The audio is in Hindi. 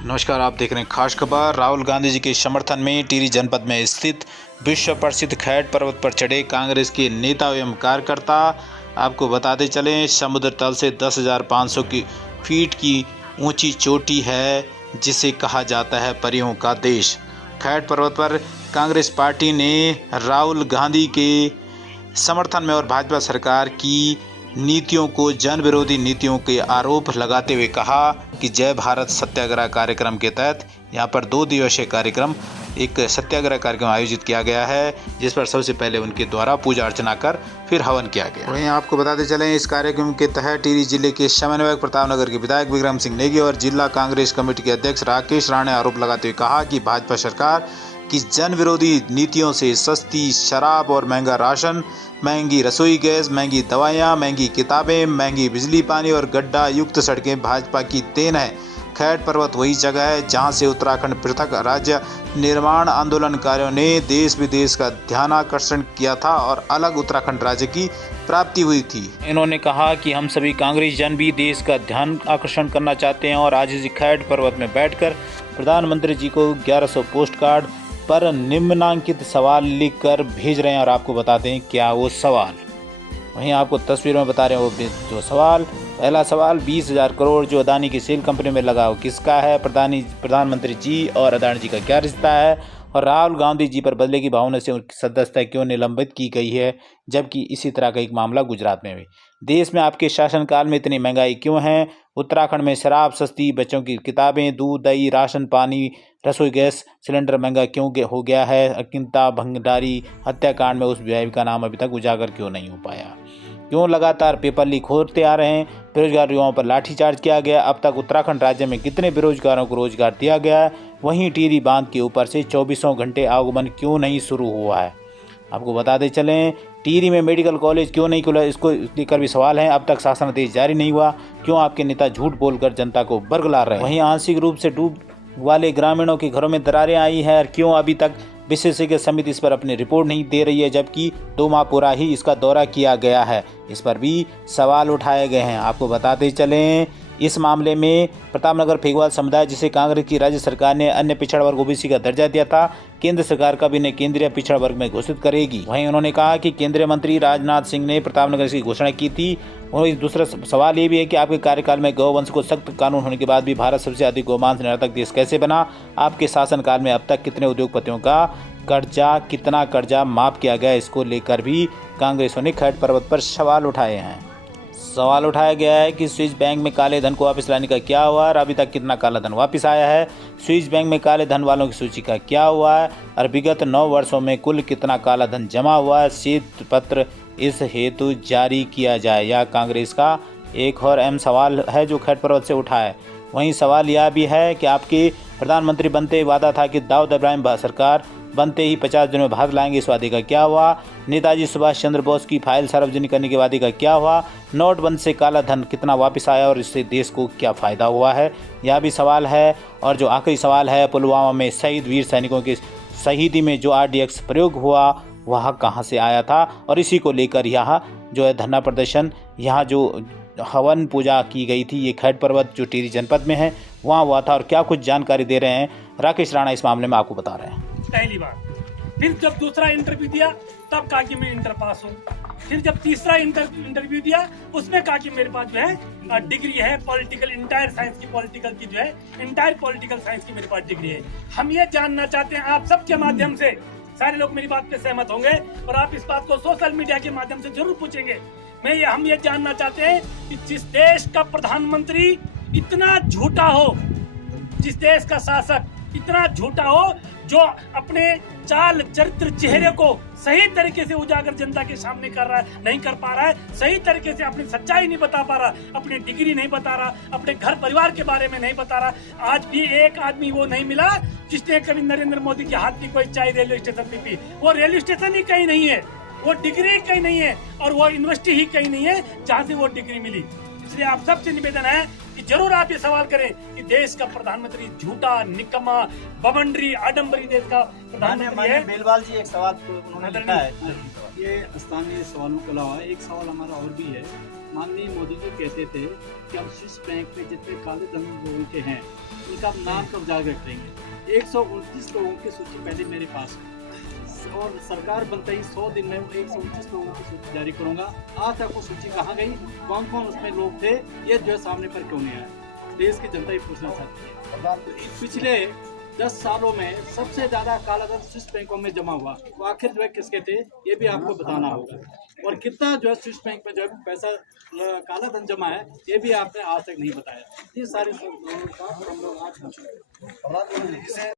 नमस्कार, आप देख रहे हैं खास खबर। राहुल गांधी जी के समर्थन में टिहरी जनपद में स्थित विश्व प्रसिद्ध खैट पर्वत पर चढ़े कांग्रेस के नेता एवं कार्यकर्ता। आपको बताते चलें, समुद्र तल से 10,500 फीट की ऊंची चोटी है, जिसे कहा जाता है परियों का देश। खैट पर्वत पर कांग्रेस पार्टी ने राहुल गांधी के समर्थन में और भाजपा सरकार की नीतियों को जन विरोधी नीतियों के आरोप लगाते हुए कहा कि जय भारत सत्याग्रह कार्यक्रम के तहत यहाँ पर 2 दिवसीय कार्यक्रम, एक सत्याग्रह कार्यक्रम आयोजित किया गया है, जिस पर सबसे पहले उनके द्वारा पूजा अर्चना कर फिर हवन किया गया। वहीं आपको बताते चलें, इस कार्यक्रम के तहत टिहरी जिले के समन्वयक प्रतापनगर के विधायक विक्रम सिंह नेगी और जिला कांग्रेस कमेटी के अध्यक्ष राकेश राणा ने आरोप लगाते हुए कहा कि भाजपा सरकार की जन विरोधी नीतियों से सस्ती शराब और महंगा राशन, महंगी रसोई गैस, महंगी दवाइयाँ, महंगी किताबें, महंगी बिजली पानी और गड्ढा युक्त सड़कें भाजपा की देन है। खैट पर्वत वही जगह है जहां से उत्तराखंड पृथक राज्य निर्माण आंदोलनकारियों ने देश विदेश का ध्यानाकर्षण किया था और अलग उत्तराखंड राज्य की प्राप्ति हुई थी। इन्होंने कहा कि हम सभी कांग्रेस जन भी देश का ध्यान आकर्षण करना चाहते हैं और आज इस खैट पर्वत में बैठकर प्रधानमंत्री जी को 1100 पोस्ट कार्ड पर निम्नांकित सवाल लिखकर भेज रहे हैं। और आपको बताते हैं क्या वो सवाल, वहीं आपको तस्वीरों में बता रहे हैं वो जो सवाल। पहला सवाल, 20,000 करोड़ जो अदानी की सेल कंपनी में लगा, वो किसका है? प्रधानमंत्री जी और अदानी जी का क्या रिश्ता है? और राहुल गांधी जी पर बदले की भावना से उनकी सदस्यता क्यों निलंबित की गई है, जबकि इसी तरह का एक मामला गुजरात में भी। देश में आपके शासनकाल में इतनी महंगाई क्यों है? उत्तराखंड में शराब सस्ती, बच्चों की किताबें, दूध दही, राशन पानी, रसोई गैस सिलेंडर महंगा क्यों हो गया है? अकिंता भंडारी हत्याकांड में उस व्यय का नाम अभी तक उजागर क्यों नहीं हो पाया? क्यों लगातार पेपर लीक होते आ रहे हैं? बेरोजगार युवाओं पर लाठीचार्ज किया गया। अब तक उत्तराखंड राज्य में कितने बेरोजगारों को रोजगार दिया गया है? वहीं टिहरी बांध के ऊपर से 24 घंटे आवागमन क्यों नहीं शुरू हुआ है? आपको बताते चलें, टिहरी में मेडिकल कॉलेज क्यों नहीं खुला, इसको लेकर भी सवाल है। अब तक शासनादेश जारी नहीं हुआ, क्यों आपके नेता झूठ बोलकर जनता को बरगला रहे हैं? वहीं आंशिक रूप से डूब वाले ग्रामीणों के घरों में दरारें आई हैं और क्यों अभी तक विशेषज्ञ समिति इस पर अपनी रिपोर्ट नहीं दे रही है, जबकि 2 माह पूरा ही इसका दौरा किया गया है। इस पर भी सवाल उठाए गए हैं। आपको बताते चलें, इस मामले में प्रतापनगर फेगवाल समुदाय, जिसे कांग्रेस की राज्य सरकार ने अन्य पिछड़ा वर्ग ओबीसी का दर्जा दिया था, केंद्र सरकार कभी इन्हें केंद्रीय पिछड़ा वर्ग में घोषित करेगी। वहीं उन्होंने कहा कि केंद्रीय मंत्री राजनाथ सिंह ने प्रतापनगर की घोषणा की थी। और दूसरा सवाल ये भी है कि आपके कार्यकाल में गौवंश को सख्त कानून होने के बाद भी भारत सबसे अधिक गौमांस निर्यातक देश कैसे बना? आपके शासनकाल में अब तक कितने उद्योगपतियों का कितना कर्जा माफ किया गया? इसको लेकर भी कांग्रेसों ने खैट पर्वत पर सवाल उठाए हैं। सवाल उठाया गया है कि स्विस बैंक में काले धन को वापस लाने का क्या हुआ और अभी तक कितना काला धन वापस आया है? स्विस बैंक में काले धन वालों की सूची का क्या हुआ है और विगत 9 वर्षों में कुल कितना काला धन जमा हुआ है? श्वेत पत्र इस हेतु जारी किया जाए, या कांग्रेस का एक और अहम सवाल है जो खैट पर्वत से उठा है। वहीं सवाल यह भी है कि आपके प्रधानमंत्री बनते वादा था कि दाऊद इब्राहिम सरकार बनते ही 50 दिनों में भारत लाएंगे, इस वादे का क्या हुआ? नेताजी सुभाष चंद्र बोस की फाइल सार्वजनिक करने के वादे का क्या हुआ? नोटबंदी से काला धन कितना वापस आया और इससे देश को क्या फ़ायदा हुआ है? यह भी सवाल है। और जो आखिरी सवाल है, पुलवामा में शहीद वीर सैनिकों की शहीदी में जो RDX प्रयोग हुआ, वह कहाँ से आया था? और इसी को लेकर यहाँ जो है धरना प्रदर्शन, यहाँ जो हवन पूजा की गई थी, ये खैट पर्वत जो टिहरी जनपद में है वहाँ हुआ था। और क्या कुछ जानकारी दे रहे हैं राकेश राणा इस मामले में, आपको बता रहे हैं। पहली बार, फिर जब दूसरा इंटरव्यू दिया तब कहा कि मैं इंटर पास हूँ। फिर जब तीसरा इंटरव्यू दिया उसमें कहा कि मेरे पास जो है डिग्री है पॉलिटिकल, इंटायर साइंस की, पॉलिटिकल की जो है इंटायर पॉलिटिकल साइंस की मेरे पास डिग्री है। हम ये जानना चाहते हैं, आप सबके माध्यम से सारे लोग मेरी बात पे सहमत होंगे और आप इस बात को सोशल मीडिया के माध्यम से जरूर पूछेंगे। हम ये जानना चाहते हैं कि जिस देश का प्रधानमंत्री इतना झूठा हो, जिस देश का शासक इतना झूठा हो, जो अपने चाल चरित्र चेहरे को सही तरीके से उजागर जनता के सामने कर रहा है, नहीं कर पा रहा है, सही तरीके से अपनी सच्चाई नहीं बता पा रहा, अपनी डिग्री नहीं बता रहा, अपने घर परिवार के बारे में नहीं बता रहा। आज भी एक आदमी वो नहीं मिला जिसने कभी नरेंद्र मोदी के हाथ की कोई चाय रेलवे स्टेशन पे पी। वो रेलवे स्टेशन ही कहीं नहीं है, वो डिग्री कहीं नहीं है और वो यूनिवर्सिटी ही कहीं नहीं है जहाँ से वो डिग्री मिली। इसलिए आप सबसे निवेदन है कि जरूर आप ये सवाल करें कि देश का प्रधानमंत्री झूठा, निकम्मा, बवंडरी, आडम्बरी देश का प्रधानमंत्री है। बेलवाल जी एक सवाल उन्होंने लिखा है, ये स्थानीय सवालों के अलावा एक सवाल हमारा और भी है माननीय मोदी जी कहते थे कि हम स्विस बैंक में जितने काले धन लोगों के हैं उनका नाम कब जाकर रखेंगे। 129 लोगों की सूची पहले मेरे पास है और सरकार बनते ही 100 दिन में 129 लोगों की सूची जारी करूंगा। आज तक वो सूची कहाँ गई, कौन कौन उसमें लोग थे, ये जो है सामने पर क्यों नहीं आया, देश की जनता ही पूछना चाहती है। पिछले 10 सालों में सबसे ज्यादा काला धन स्विस बैंकों में जमा हुआ, वो आखिर जो है किसके थे ये भी आपको बताना होगा। और कितना जो है स्विस बैंक में जो है पैसा काला धन जमा है ये भी आपने आज तक नहीं बताया। ये सारी हम लोग आज